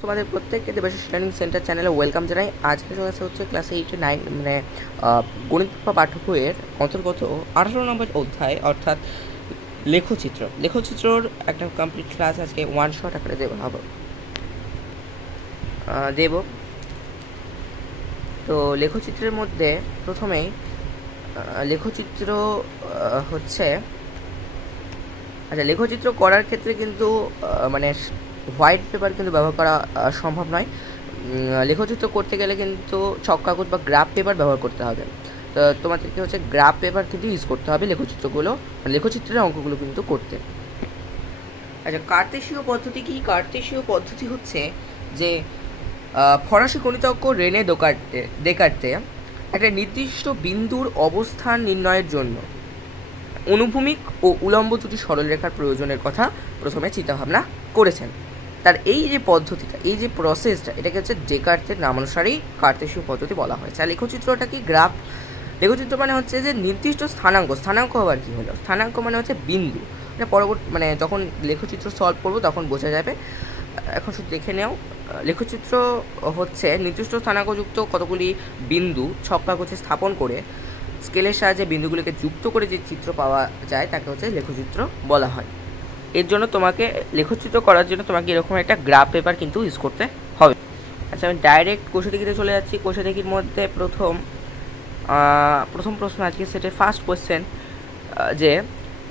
তোমাদের প্রত্যেককে Debashis learning centre চ্যানেলে ওয়েলকাম জানাই। আজকে ক্লাস হচ্ছে ক্লাস 8-9 মানে গণিত বা পাঠ্য বইয়ের অন্তর্গত 18 নম্বর অধ্যায় অর্থাৎ লেখচিত্রর একটা কমপ্লিট ক্লাস আজকে ওয়ান শট আকারে দেব। তো লেখচিত্রের মধ্যে প্রথমেই লেখচিত্র হচ্ছে লেখচিত্র করার ক্ষেত্রে কিন্তু মানে হোয়াইট পেপার কিন্তু ব্যবহার করা সম্ভব নয়। লেখচিত্র করতে গেলে কিন্তু ছক কাগজ বা গ্রাফ পেপার ব্যবহার করতে হবে। তো তোমাদেরকে হচ্ছে গ্রাফ পেপার কিন্তু ইউজ করতে হবে লেখচিত্রের অঙ্কগুলো কিন্তু করতে। আচ্ছা, কার্তেশীয় পদ্ধতি কি? কার্তেশীয় পদ্ধতি হচ্ছে যে ফরাসি গণিতজ্ঞ রেনে দেকার্তে একটা নির্দিষ্ট বিন্দুর অবস্থান নির্ণয়ের জন্য অনুভূমিক ও উলম্ব দুটি সরলরেখার প্রয়োজনের কথা প্রথমে চিন্তাভাবনা করেছেন। তার এই যে পদ্ধতিটা, এই যে প্রসেসটা, এটাকে হচ্ছে ডেকার্তের নামানুসারেই কার্তেশীয় পদ্ধতি বলা হয়েছে। আর লেখচিত্রটা কি? গ্রাফ। লেখচিত্র মানে হচ্ছে যে নির্দিষ্ট স্থানাঙ্ক আবার কি হলো? স্থানাঙ্ক মানে হচ্ছে বিন্দু। এটা পরবর্তী মানে যখন লেখচিত্র সলভ করবো তখন বোঝা যাবে। এখন শুধু দেখে নেও। লেখচিত্র হচ্ছে নির্দিষ্ট স্থানাঙ্কযুক্ত কতগুলি বিন্দু ছক কাগজে স্থাপন করে স্কেলের সাহায্যে বিন্দুগুলিকে যুক্ত করে যে চিত্র পাওয়া যায় তাকে হচ্ছে লেখচিত্র বলা হয়। এর জন্য তোমাকে লেখচিত্র করার জন্য তোমাকে এরকম একটা গ্রাফ পেপার কিন্তু ইউজ করতে হবে। আচ্ছা, আমি ডাইরেক্ট কোষাদেখিতে চলে যাচ্ছি। কোষাদেখির মধ্যে প্রথম প্রশ্ন আজকে সেটের ফার্স্ট কোয়েশ্চেন, যে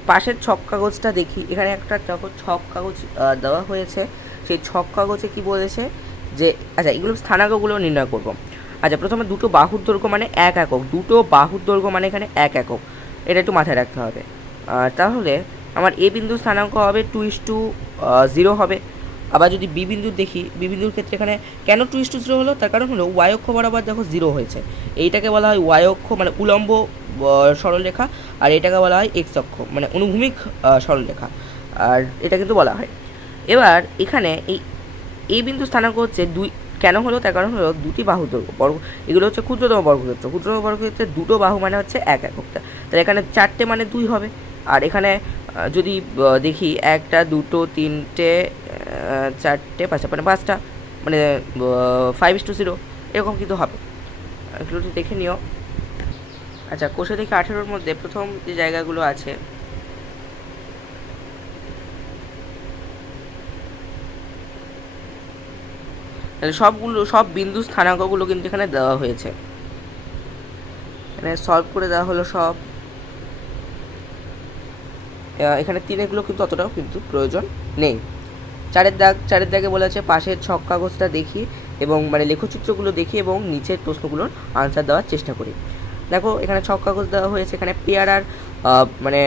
পাশের ছক কাগজটা দেখি। এখানে একটা ছক কাগজ দেওয়া হয়েছে। সেই ছক কাগজে কি বলেছে যে আচ্ছা এগুলো স্থানাঙ্কগুলো নির্ণয় করব। আচ্ছা, প্রথমে দুটো বাহুর দৈর্ঘ্য মানে 1 একক। দুটো বাহুর দৈর্ঘ্য মানে এখানে 1 একক, এটা একটু মাথায় রাখতে হবে। তাহলে আমার এ বিন্দুর স্থানাঙ্ক হবে 2:0 হবে। আবার যদি বি বিন্দু দেখি, বি বিন্দুর ক্ষেত্রে এখানে কেন 2:0 হলো? তার কারণ হলো ওয়াই অক্ষ বরাবর দেখো 0 হয়েছে। এইটাকে বলা হয় ওয়াই অক্ষ মানে উলম্ব সরলরেখা, আর এটাকে বলা হয় এক্স অক্ষ মানে অনুভূমিক সরলরেখা, আর এটা কিন্তু বলা হয়। এবার এখানে এই বিন্দু স্থানাঙ্ক হচ্ছে 2 কেন হলো? তার কারণ হলো দুটি বাহুর দৈর্ঘ্য এগুলো হচ্ছে ক্ষুদ্রতম বর্গক্ষেত্র। দুটো বাহু মানে হচ্ছে 1 একক। তাহলে এখানে 4টে মানে 2 হবে। আর এখানে যদি দেখি 1টা 2টো 3টে 4টে 5টা মানে 5টা মানে 5:0 এরকম কিন্তু হবে। এগুলো দেখে নিও। আচ্ছা, কোষে দেখি 18-র মধ্যে প্রথম যে জায়গাগুলো আছে তাহলে সব বিন্দু স্থানাঙ্কগুলো কিন্তু এখানে দেওয়া হয়েছে। এখানে সলভ করে দেওয়া হলো সব। এখানে 3-এগুলো কিন্তু অতটাও কিন্তু প্রয়োজন নেই। চারের দাগে বলা আছে পাশের ছক কাগজটা দেখি এবং মানে লেখচিত্রগুলো দেখি এবং নিচের প্রশ্নগুলোর আনসার দেওয়ার চেষ্টা করি। দেখো এখানে ছক কাগজ দেওয়া হয়েছে, এখানে পেয়ারার মানে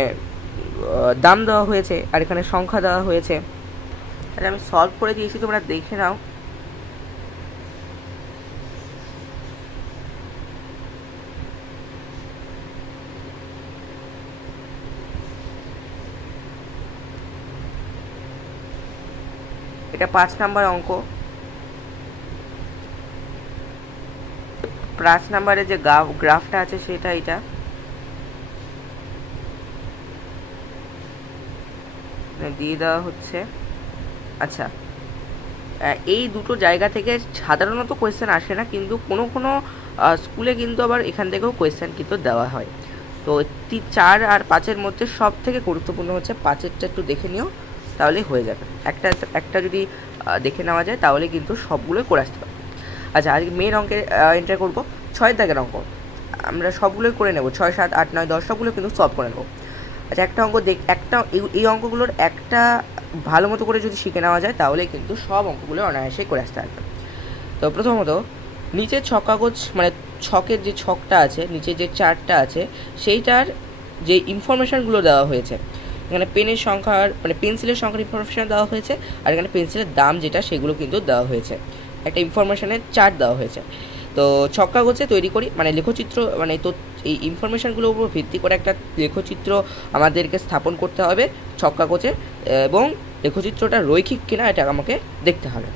দাম দেওয়া হয়েছে, আর এখানে সংখ্যা দেওয়া হয়েছে। তাহলে আমি সলভ করে দিয়েছি, তোমরা দেখে নাও। এটা 5 নাম্বার অঙ্ক। 5 নাম্বারে যে গ্রাফটা আছে সেটা এটা দিয়ে দেওয়া হচ্ছে। আচ্ছা, এই দুটো জায়গা থেকে সাধারণত কোয়েশ্চেন আসে না, কিন্তু কোনো স্কুলে কিন্তু আবার এখান থেকেও কোয়েশ্চেন কিন্তু দেওয়া হয়। তো 4 আর 5-এর মধ্যে সব থেকে গুরুত্বপূর্ণ হচ্ছে 5-এরটা একটু দেখে নিও, তাহলেই হয়ে যাবে। একটা যদি দেখে নেওয়া যায় তাহলে কিন্তু সবগুলোই করে আসতে পারবে। আচ্ছা, আজকে মেন অঙ্কে এন্টার করবো 6 দাগের অঙ্ক। আমরা সবগুলোই করে নেব, 6, 7, 8, 9, 10 সবগুলো কিন্তু সলভ করে নেব। আচ্ছা, একটা অঙ্ক এই অঙ্কগুলোর একটা ভালো মতো করে যদি শিখে নেওয়া যায় তাহলে কিন্তু সব অঙ্কগুলো অনায়াসে করে আসতে পারবে। তো প্রথমত নিচের ছক কাগজ মানে ছকের যে ছকটা আছে, নিচের যে চার্টটা আছে সেইটার যে ইনফরমেশানগুলো দেওয়া হয়েছে, এখানে পেনের সংখ্যার মানে পেন্সিলের সংখ্যার ইনফরমেশান দেওয়া হয়েছে, আর এখানে পেন্সিলের দাম যেটা সেগুলো কিন্তু দেওয়া হয়েছে। একটা ইনফরমেশানের চার্ট দেওয়া হয়েছে। তো ছক কাগজে তৈরি করি মানে লেখচিত্র মানে তো এই ইনফরমেশানগুলোর উপর ভিত্তি করে একটা লেখচিত্র আমাদেরকে স্থাপন করতে হবে ছক কাগজে, এবং লেখচিত্রটা রৈখিক কিনা এটা আমাকে দেখতে হবে।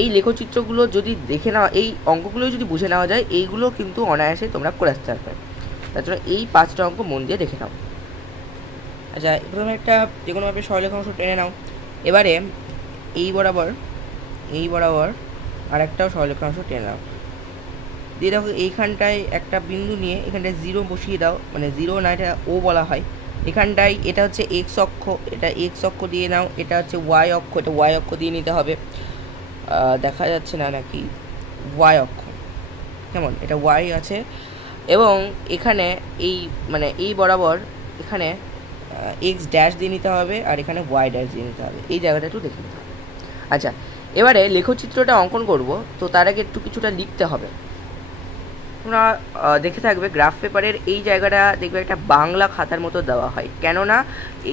এই লেখচিত্রগুলো যদি দেখে নেওয়া, এই অঙ্কগুলো যদি বুঝে নেওয়া যায়, এইগুলো কিন্তু অনায়াসে তোমরা করে আসতে পারবে। তার জন্য এই 5টা অঙ্ক মন দিয়ে দেখে নাও। আচ্ছা, প্রথমে একটা যে কোনোভাবে সরলরেখা অংশ টেনে নাও। এবারে এই বরাবর এই বরাবর আর একটাও সরলরেখাংশ টেনে নাও। দিয়ে দেখো এইখানটায় একটা বিন্দু নিয়ে এখানটায় 0 বসিয়ে দাও, মানে 0 না, এটা ও বলা হয়। এখানটায় এটা হচ্ছে এক্স অক্ষ, এটা এক্স অক্ষ দিয়ে নাও, এটা হচ্ছে ওয়াই অক্ষ, এটা ওয়াই অক্ষ দিয়ে নিতে হবে। দেখা যাচ্ছে না নাকি, ওয়াই অক্ষ, কেমন, এটা ওয়াই আছে। এবং এখানে এই মানে এই বরাবর এখানে এক্স ড্যাশ দিয়ে নিতে হবে, আর এখানে ওয়াই ড্যাশ দিয়ে নিতে হবে। এই জায়গাটা একটু দেখে নিতে হবে। আচ্ছা, এবারে লেখচিত্রটা অঙ্কন করব, তো তার আগে একটু কিছুটা লিখতে হবে। তোমরা দেখে থাকবে গ্রাফ পেপারের এই জায়গাটা দেখবে একটা বাংলা খাতার মতো দেওয়া হয়, কেননা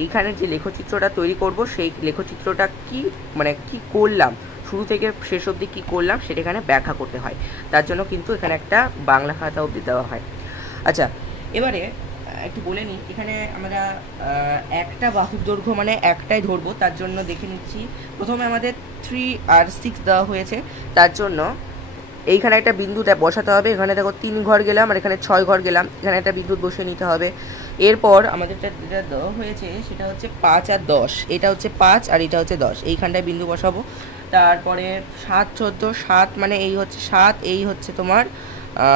এইখানে যে লেখচিত্রটা তৈরি করব সেই লেখচিত্রটা কি মানে কি করলাম, শুরু থেকে শেষ অবধি কী করলাম সেটা এখানে ব্যাখ্যা করতে হয়, তার জন্য কিন্তু এখানে একটা বাংলা খাতা অবধি দেওয়া হয়। আচ্ছা, এবারে একটু বলে নিই, এখানে আমরা একটা বাহুর দৈর্ঘ্য মানে একটাই ধরবো, তার জন্য দেখে নিচ্ছি। প্রথমে আমাদের 3 আর 6 দেওয়া হয়েছে, তার জন্য এইখানে একটা বিন্দু বসাতে হবে। এখানে দেখো 3 ঘর গেলাম, আর এখানে 6 ঘর গেলাম, এখানে একটা বিন্দু বসিয়ে নিতে হবে। এরপর আমাদের যেটা দেওয়া হয়েছে সেটা হচ্ছে 5 আর 10, এটা হচ্ছে 5 আর এটা হচ্ছে 10, এইখানটায় বিন্দু বসাবো। তারপরে 7 14, 7 মানে এই হচ্ছে 7, এই হচ্ছে তোমার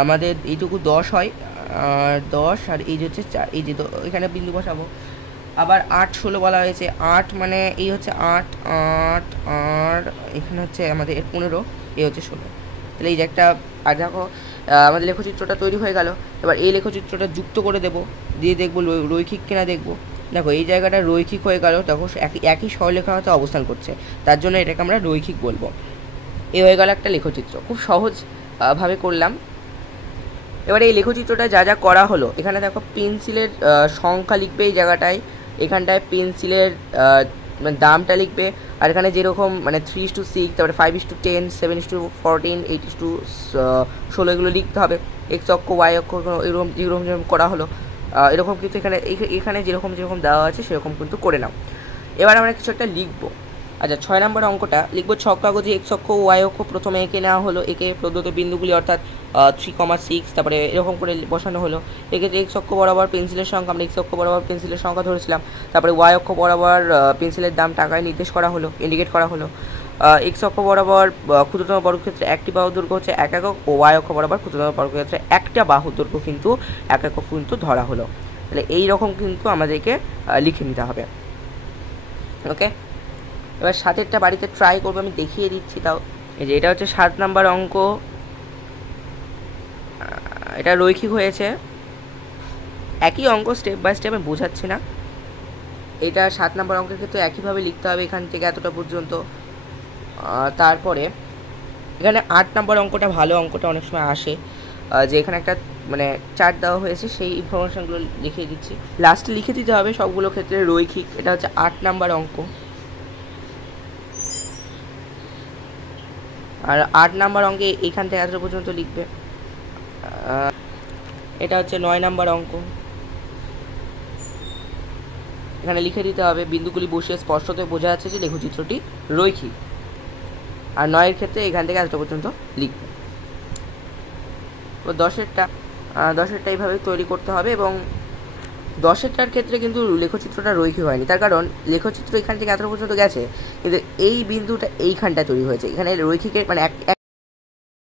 আমাদের এইটুকু 10 হয়, আর 10 আর এই যে হচ্ছে 4, এই যে এখানে বিন্দু বসাবো। আবার 8 16 বলা হয়েছে, 8 মানে এই হচ্ছে 8 8, আর এখানে হচ্ছে আমাদের 15, এই হচ্ছে 16। তাহলে এই যে একটা, আর দেখো আমাদের লেখচিত্রটা তৈরি হয়ে গেল। এবার এই লেখচিত্রটা যুক্ত করে দেবো, দিয়ে দেখবো রৈখিক কিনা দেখবো। দেখো এই জায়গাটা রৈখিক হয়ে গেল, দেখো একই সরলরেখাতে অবস্থান করছে, তার জন্য এটাকে আমরা রৈখিক বলবো। এ হয়ে গেল একটা লেখচিত্র, খুব সহজ ভাবে করলাম। এবারে এই লেখচিত্রটা যা যা করা হলো, এখানে দেখো পেন্সিলের সংখ্যা লিখবে এই জায়গাটায়, এখানটায় পেন্সিলের দামটা লিখবে, আর এখানে যেরকম মানে 3:6, তারপরে 5:10, 7:14, 8:16 এগুলো লিখতে হবে। এক্স অক্ষ ওয়াই অক্ষ এরকম যেরকম যেরকম করা হলো, এরকম কিন্তু এখানে যেরকম যেরকম দেওয়া আছে সেরকম কিন্তু করে নাও। এবার আমরা কিছু একটা লিখবো। আচ্ছা, 6 নম্বর অঙ্কটা লিখবো। ছক কাগজে এক্স অক্ষ ওয়াই অক্ষ প্রথমে এঁকে নেওয়া হলো, একে প্রদত্ত বিন্দুগুলি অর্থাৎ 3,6, তারপরে এরকম করে বসানো হলো। এক্ষেত্রে এক্স অক্ষ বরাবর পেন্সিলের সংখ্যা, আমরা এক্স অক্ষ বরাবর পেন্সিলের সংখ্যা ধরেছিলাম। তারপরে ওয়াই অক্ষ বরাবর পেন্সিলের দাম টাকায় নির্দেশ করা হলো, ইন্ডিকেট করা হলো। এক্স অক্ষ বরাবর ক্ষুদ্রতম বর্গক্ষেত্রে একটি বাহুর দৈর্ঘ্য হচ্ছে 1 একক, ও ওয়াই অক্ষ বরাবর ক্ষুদ্রতম বর্গক্ষেত্রে একটা বাহুর দৈর্ঘ্য কিন্তু 1 একক কিন্তু ধরা হলো। তাহলে এই রকম কিন্তু আমাদেরকে লিখে নিতে হবে। ওকে, এবার 7এরটা বাড়িতে ট্রাই করবো, আমি দেখিয়ে দিচ্ছি। তাও এই যে এটা হচ্ছে 7 নম্বর অঙ্ক, এটা রৈখিক হয়েছে। একই অঙ্ক, স্টেপ বাই স্টেপ আমি বোঝাচ্ছি না। এটা 7 নম্বর অঙ্কের ক্ষেত্রে একইভাবে লিখতে হবে এখান থেকে এতটা পর্যন্ত। তারপরে এখানে 8 নম্বর অঙ্কটা ভালো, অঙ্কটা অনেক সময় আসে, যে এখানে একটা মানে চার্ট দেওয়া হয়েছে, সেই ইনফরমেশনগুলো লিখে দিচ্ছি, লাস্টে লিখে দিতে হবে সবগুলো ক্ষেত্রে রৈখিক। এটা হচ্ছে 8 নম্বর অঙ্ক। আর 8 নম্বর অঙ্কে এইখান থেকে এতটা পর্যন্ত লিখবে। এটা হচ্ছে 9 নম্বর অঙ্ক, এখানে লিখে দিতে হবে, বিন্দুগুলি বসিয়ে স্পষ্টত বোঝা যাচ্ছে যে লেখচিত্রটি রৈখিক। আর 9-এর ক্ষেত্রে এখান থেকে এতটা পর্যন্ত লিখবে। তো 10এরটা এইভাবে তৈরি করতে হবে। এবং 10এরটার ক্ষেত্রে কিন্তু লেখচিত্রটা রৈখিক হয়নি, তার কারণ লেখচিত্র এখান থেকে এতটা পর্যন্ত গেছে, কিন্তু এই বিন্দুটা এইখানটায় তৈরি হয়েছে। এখানে রৈখিকের মানে